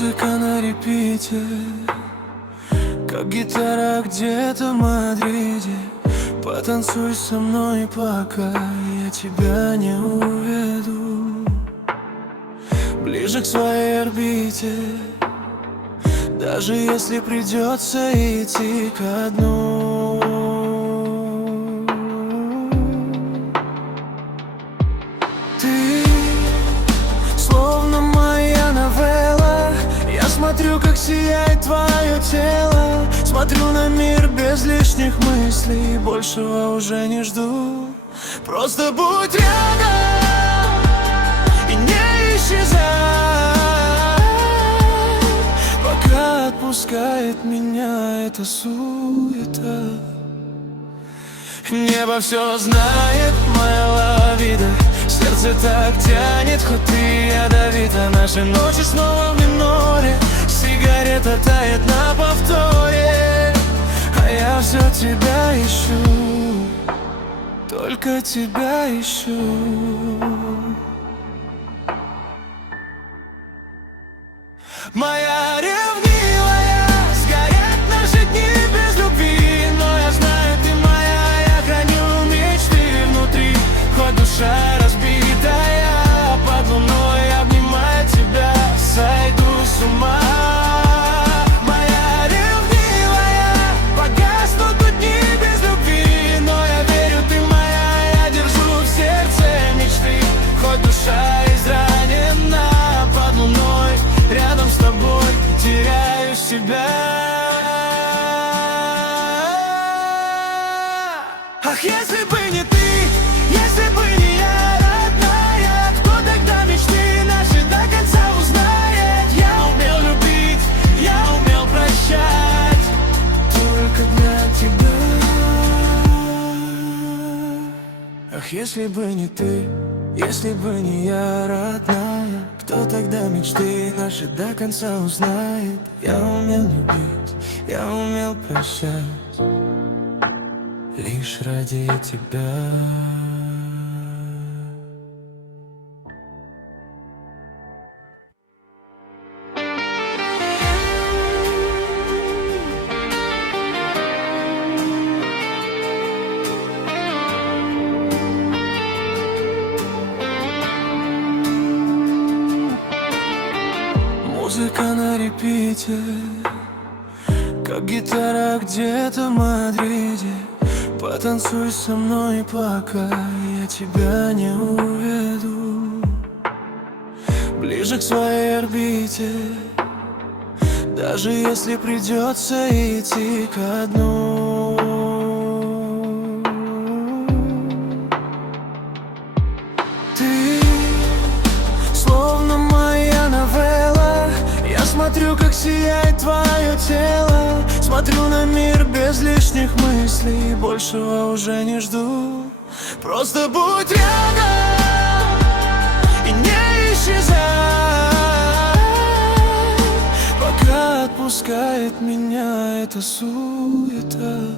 Музыка на репите, как гитара где-то в Мадриде. Потанцуй со мной, пока я тебя не уведу ближе к своей орбите. Даже если придется идти ко дну. Ты словно моя новелла. Я смотрю, как сияет твое тело. Смотрю на мир без лишних мыслей. Большего уже не жду. Просто будь рядом и не исчезай, пока отпускает меня эта суета. Небо все знает, моя лавида. Сердце так тянет, хоть и ядовито. Наши ночи снова в миноре. Сигарета тает на повторе. А я все тебя ищу, только тебя ищу. Моя ревнивая, сгорят наши дни без любви. Но я знаю, ты моя, я храню мечты внутри. Хоть душа разбитая, под луной обнимаю тебя, сойду с ума. Моя ревнивая, погаснут дни без любви. Но я верю, ты моя, я держу в сердце мечты. Хоть душа изранена, под луной рядом с тобой теряю себя. Ах, если бы не ты, если бы не я, родная, кто тогда мечты наши до конца узнает? Я умел любить, я умел прощать, только для тебя. Ах, если бы не ты, если бы не я, родная, кто тогда мечты наши до конца узнает? Я умел любить, я умел прощать, лишь ради тебя. Музыка на репите, как гитара где-то в Мадриде. Потанцуй со мной, пока я тебя не уведу ближе к своей орбите. Даже если придется идти ко дну. Ты словно моя новелла. Я смотрю, как сияет твое тело. Смотрю на мир без лишних мыслей. Большего уже не жду. Просто будь рядом и не исчезай, пока отпускает меня эта суета.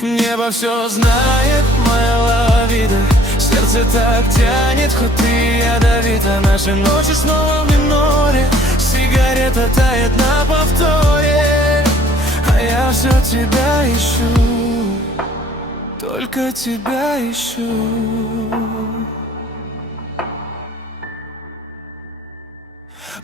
Небо все знает, моя лавида. Сердце так тянет, хоть и ядовито. Наши ночи снова в миноре. Сигарета тает на повторе. А я все тебя ищу, только тебя ищу.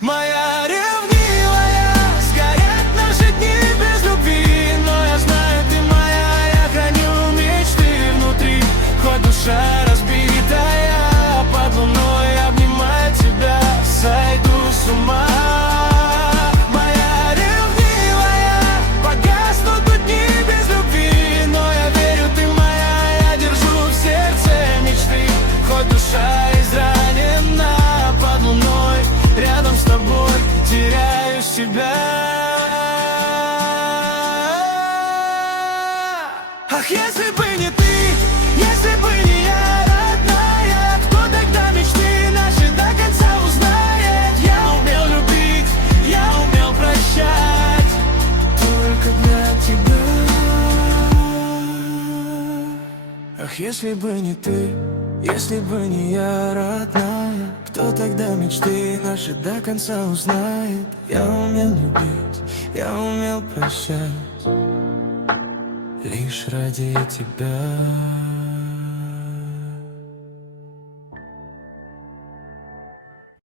Моя ревнивая, сгорят наши дни без любви. Но я знаю, ты моя, я храню мечты внутри. Хоть душа разбитая, под луной обнимаю тебя, сойду с ума. Моя ревнивая, погаснут дни без любви. Но я верю, ты моя, я держу в сердце мечты. Хоть душа изранена, под луной рядом с тобой теряю себя. Ах, если бы не ты, если бы не я, родная, кто тогда мечты наши до конца узнает? Я умел любить, я умел прощать, только для тебя. Ах, если бы не ты, если бы не я, родная, кто тогда мечты наши до конца узнает? Я умел любить, я умел прощать, лишь ради тебя.